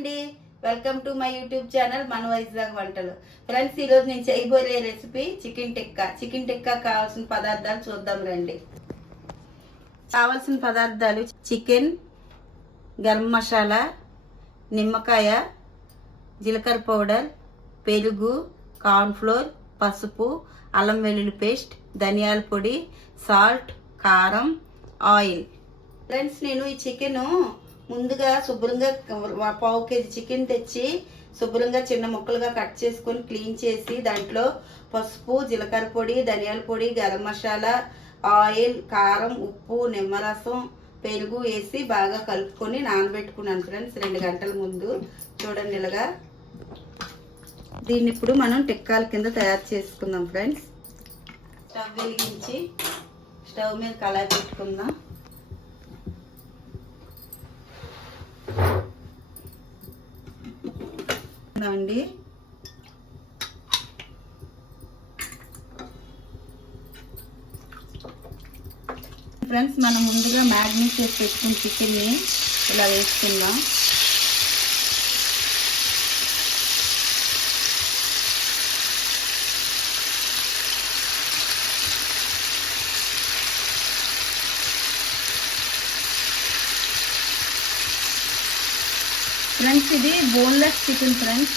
అండి, welcome to my YouTube channel మన వైజాగ్ వంటలు. ఫ్రెండ్స్, ఈరోజు నేను చేయబోయే రెసిపీ చికెన్ టిక్కా కావాల్సిన పదార్థాలు చూద్దాం రండి. కావాల్సిన పదార్థాలు: చికెన్, గరం మసాలా, నిమ్మకాయ, జీలకర్ర పౌడర్, పెరుగు, కార్న్ఫ్లోర్, పసుపు, అల్లం వెల్లుల్లి పేస్ట్, ధనియాల పొడి, సాల్ట్, కారం, ఆయిల్. ఫ్రెండ్స్, నేను ఈ చికెన్ ముందుగా శుభ్రంగా పావు కేజీ చికెన్ తెచ్చి శుభ్రంగా చిన్న ముక్కలుగా కట్ చేసుకొని క్లీన్ చేసి దాంట్లో పసుపు, జీలకర్ర పొడి, ధనియాల పొడి, గరం మసాలా, ఆయిల్, కారం, ఉప్పు, నిమ్మరసం, పెరుగు వేసి బాగా కలుపుకొని నానబెట్టుకున్నాను ఫ్రెండ్స్ 2 గంటల ముందు. చూడండి ఇలాగా. దీన్ని ఇప్పుడు మనం టిక్కాల కింద తయారు చేసుకుందాం ఫ్రెండ్స్. స్టవ్ వెలిగించి స్టవ్ మీద కళాయి పెట్టుకుందాం. అండి ఫ్రెండ్స్, మనం ముందుగా మ్యారినేట్ చేసి పెట్టుకున్న చికెన్ని ఇలా వేసుకుందాం. ఫ్రెండ్స్, ఇది బోన్లెస్ చికెన్ ఫ్రెండ్స్.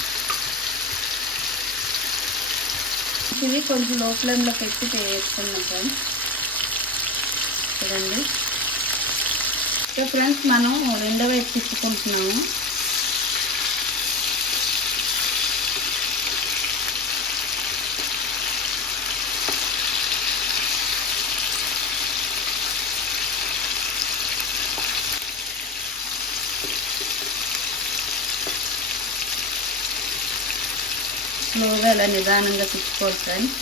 ఇది కొంచెం లో ఫ్లేమ్లో పెట్టి వేసుకున్నాం ఫ్రెండ్స్. చూడండి. సో ఫ్రెండ్స్, మనం రెండో వైపు తిప్పుకుంటున్నాము. స్లోగా ఇలా నిదానంగా తిప్పుకోవాలి ఫ్రెండ్స్.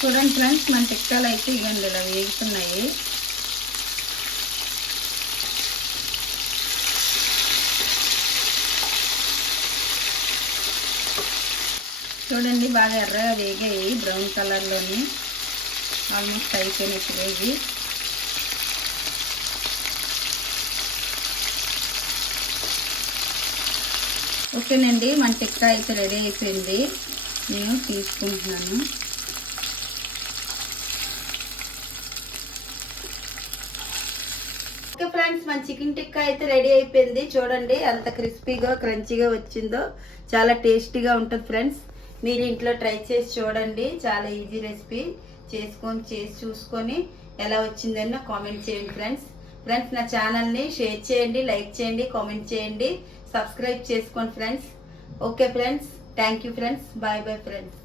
చూడండి ఫ్రెండ్స్, మన టిక్కాలు అయితే ఇవ్వండి ఇలా వేగుతున్నాయి. చూడండి, బాగా ఎర్రగా వేగాయి, బ్రౌన్ కలర్లోని ఆల్మోస్ట్ అయిపోయినట్టు వేగి. ఓకేనండి, మన టిక్కా అయితే రెడీ అయిపోయింది. నేను తీసుకుంటున్నాను. ఓకే ఫ్రెండ్స్, మన చికెన్ టిక్కా అయితే రెడీ అయిపోయింది. చూడండి ఎంత క్రిస్పీగా క్రంచీగా వచ్చిందో. చాలా టేస్టీగా ఉంటుంది ఫ్రెండ్స్. మీరు ఇంట్లో ట్రై చేసి చూడండి. చాలా ఈజీ రెసిపీ. చేసి చూసుకొని ఎలా వచ్చిందని నాకు కామెంట్ చేయండి ఫ్రెండ్స్. నా ఛానల్ని షేర్ చేయండి, లైక్ చేయండి, కామెంట్ చేయండి, సబ్స్క్రైబ్ చేసుకోండి friends. Okay friends, thank you friends. Bye bye friends.